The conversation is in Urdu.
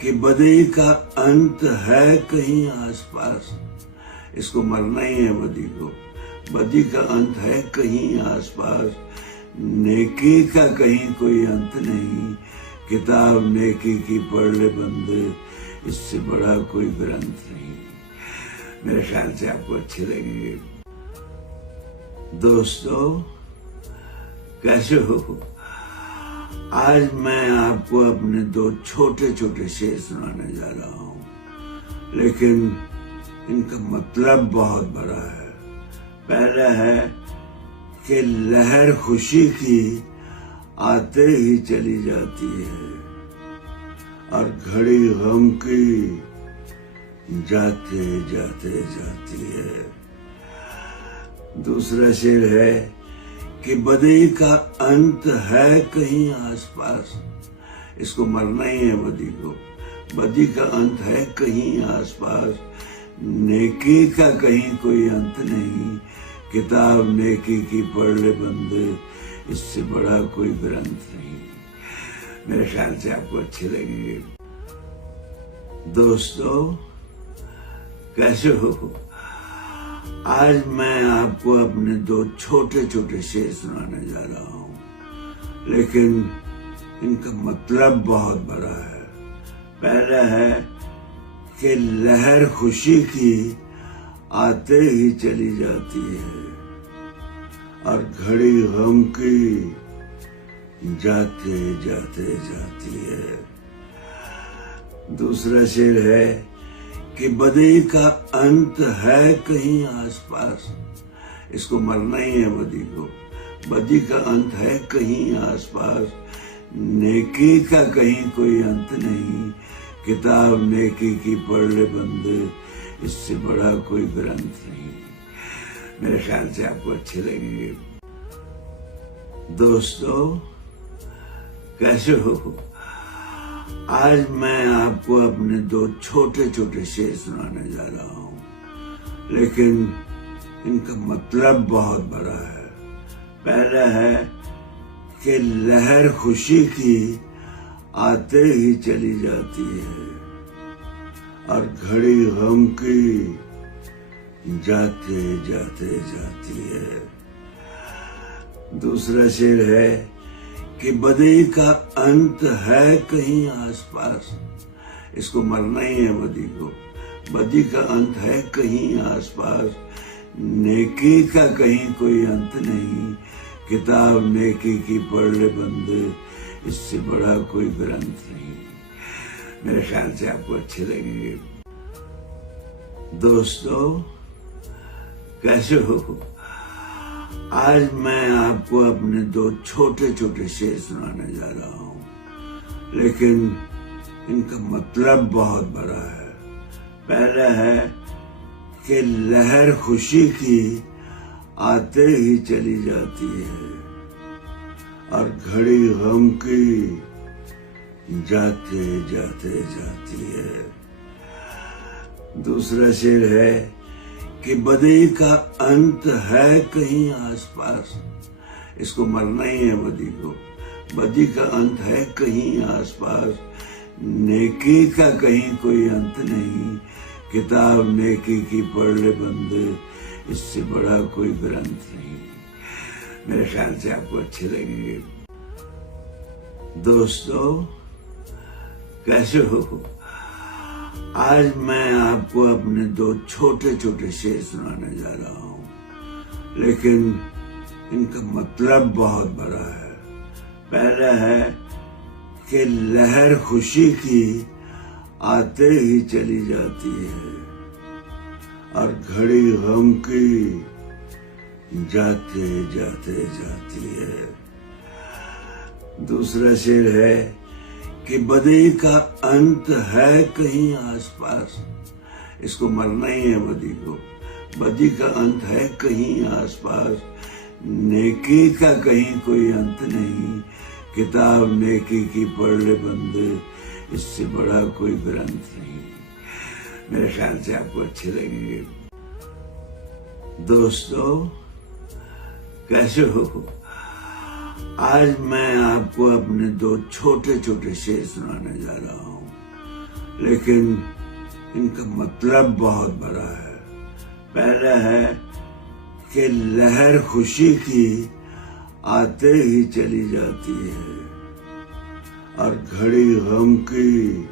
کہ بدی کا انت ہے کہیں آس پاس. اس کو مرنا ہی ہے بدی کو. بدی کا انت ہے کہیں آس پاس. نیکی کا کہیں کوئی انت نہیں. کتاب نیکی کی پڑھ لے بندے, اس سے بڑا کوئی گرنتھ نہیں. میرے خیال سے آپ کو اچھے لگیں گے. دوستو کیسے ہو؟ آج میں آپ کو اپنے 2 چھوٹے چھوٹے شعر سنانے جا رہا ہوں, لیکن ان کا مطلب بہت بڑا ہے. پہلا ہے کہ لہر خوشی کی آتے ہی چلی جاتی ہے, اور گھڑی غم کی جاتے جاتے جاتی ہے. دوسرا شعر ہے کہ بدی کا انت ہے کہیں آس پاس. اس کو مرنا ہی ہے بدی کو. بدی کا انت ہے کہیں آس پاس. نیکی کا کہیں کوئی انت نہیں. کتاب نیکی کی پڑھ لے بندے, اس سے بڑا کوئی گرنتھ نہیں. میرے خیال سے آپ کو اچھے لگیں گے. دوستو کیسے ہو؟ آج میں آپ کو اپنے 2 چھوٹے چھوٹے شعر سنانے جا رہا ہوں, لیکن ان کا مطلب بہت بڑا ہے. پہلا ہے کہ لہر خوشی کی آتے ہی چلی جاتی ہے, اور گھڑی غم کی جاتے جاتے جاتی ہے. دوسرا شعر ہے کہ بدی کا انت ہے کہیں آس پاس. اس کو مرنا ہی ہے بدی کو. بدی کا انت ہے کہیں آس پاس. نیکی کا کہیں کوئی انت نہیں. کتاب نیکی کی پڑھ لے بندے, اس سے بڑا کوئی گرنتھ نہیں. میرے خیال سے آپ کو اچھے لگیں گے. دوستو کیسے ہو؟ آج میں آپ کو اپنے 2 چھوٹے چھوٹے شعر سنانے جا رہا ہوں, لیکن ان کا مطلب بہت بڑا ہے. پہلا ہے کہ لہر خوشی کی آتے ہی چلی جاتی ہے, اور گھڑی غم کی جاتے جاتے جاتی ہے. دوسرا شعر ہے کہ بدی کا انت ہے کہیں آس پاس. اس کو مرنا ہی ہے بدی کو. بدی کا انت ہے کہیں آس پاس. نیکی کا کہیں کوئی انت نہیں. کتاب نیکی کی پڑھ لے بندے, اس سے بڑا کوئی گرنتھ نہیں. میرے خیال سے آپ کو اچھے لگیں گے. دوستو کیسے ہو؟ آج میں آپ کو اپنے 2 چھوٹے چھوٹے شعر سنانے جا رہا ہوں, لیکن ان کا مطلب بہت بڑا ہے. پہلا ہے کہ لہر خوشی کی آتے ہی چلی جاتی ہے, اور گھڑی غم کی جاتے جاتے جاتی ہے. دوسرا شعر ہے کہ بدی کا انت ہے کہیں آس پاس. اس کو مرنا ہی ہے بدی کو. بدی کا انت ہے کہیں آس پاس. نیکی کا کہیں کوئی انت نہیں. کتاب نیکی کی پڑھ لے بندے, اس سے بڑا کوئی گرنتھ نہیں. میرے خیال سے آپ کو اچھے لگیں گے. دوستو کیسے ہو؟ آج میں آپ کو اپنے 2 چھوٹے چھوٹے شعر سنانے جا رہا ہوں, لیکن ان کا مطلب بہت بڑا ہے. پہلا ہے کہ لہر خوشی کی آتے ہی چلی جاتی ہے, اور گھڑی غم کی جاتے جاتے جاتی ہے. دوسرا شعر ہے کہ بدی کا انت ہے کہیں آس پاس. اس کو مرنا ہی ہے بدی کو. بدی کا انت ہے کہیں آس پاس. نیکی کا کہیں کوئی انت نہیں. کتاب نیکی کی پڑھ لے بندے, اس سے بڑا کوئی گرنتھ نہیں. میرے خیال سے آپ کو اچھے لگیں گے. دوستو کیسے ہو؟ آج میں آپ کو اپنے 2 چھوٹے چھوٹے شعر سنانے جا رہا ہوں, لیکن ان کا مطلب بہت بڑا ہے. پہلا ہے کہ لہر خوشی کی آتے ہی چلی جاتی ہے اور گھڑی غم کی